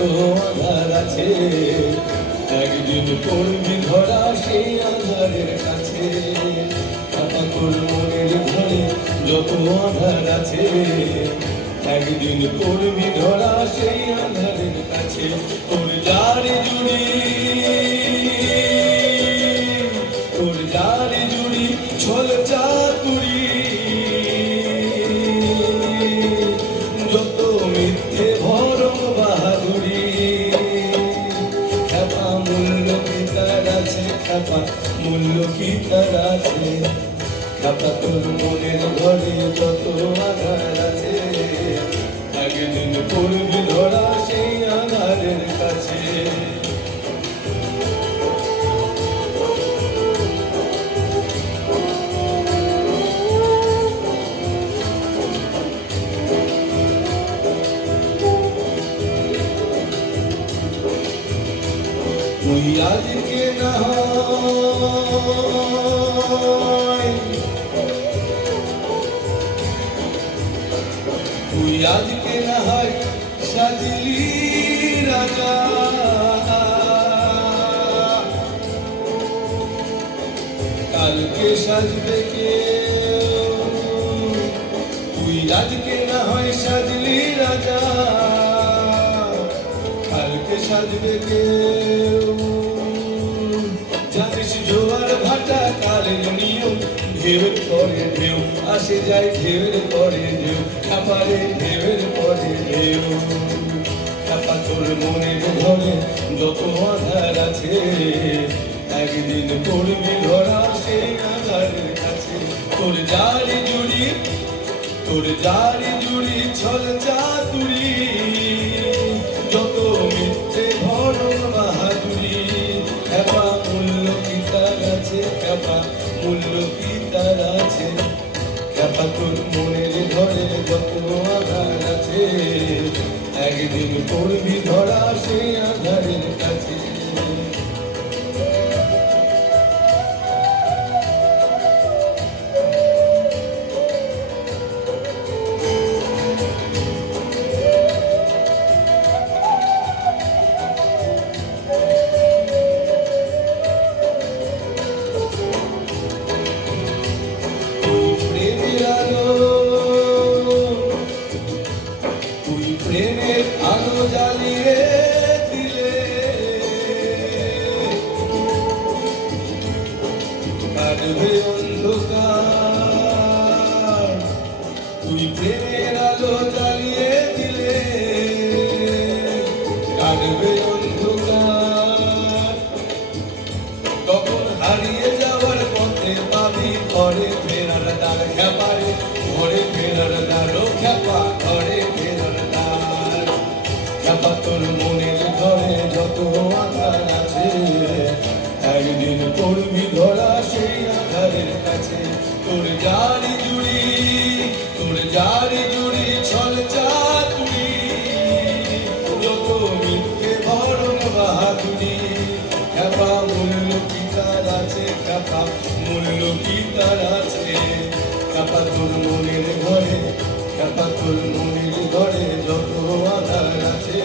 যত আধার আছে। একদিন পড়বি ধরা সেই আধারের কাছে। তোর মনের ঘরে যত আধার আছে। একদিন পড়বি ধরা সেই আধারের কাছে। তোর জুড়ি মূল্য কি তার আছে খ্যাপা তোর মনের ঘরে যত আধার আছে একদিন পড়বি আজকে না তুই আজকে না হয় সাজলি রাজা কালকে সাজবে কে তুই আজকে হয় সাজলি রাজা কালকে সাজবে কেউ কালের নিয়ম ঢেউয়ের পরে ঢেউ, আসে যায় ঢেউয়ের পরে ঢেউ খাবারে ঢেউয়ের পরে ঢেউ। খাপা তোর মনের ঘরে যত আধার আছে, একদিন পড়বি ধরা সেই আধারের কাছে। তোর জারি জুড়ি, তোর জারি জুড়ি ছল চাতুরি। খেপা মনের ধরে কত আঘাত আছে? একদিন পড়বি ধরা তুই জারি জুড়ি ছল চাতুরি, যত মিথ্যে তার আছে আছে? মনের ঘরে মনের ঘরে আছে,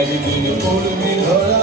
একদিন পড়বি ধরা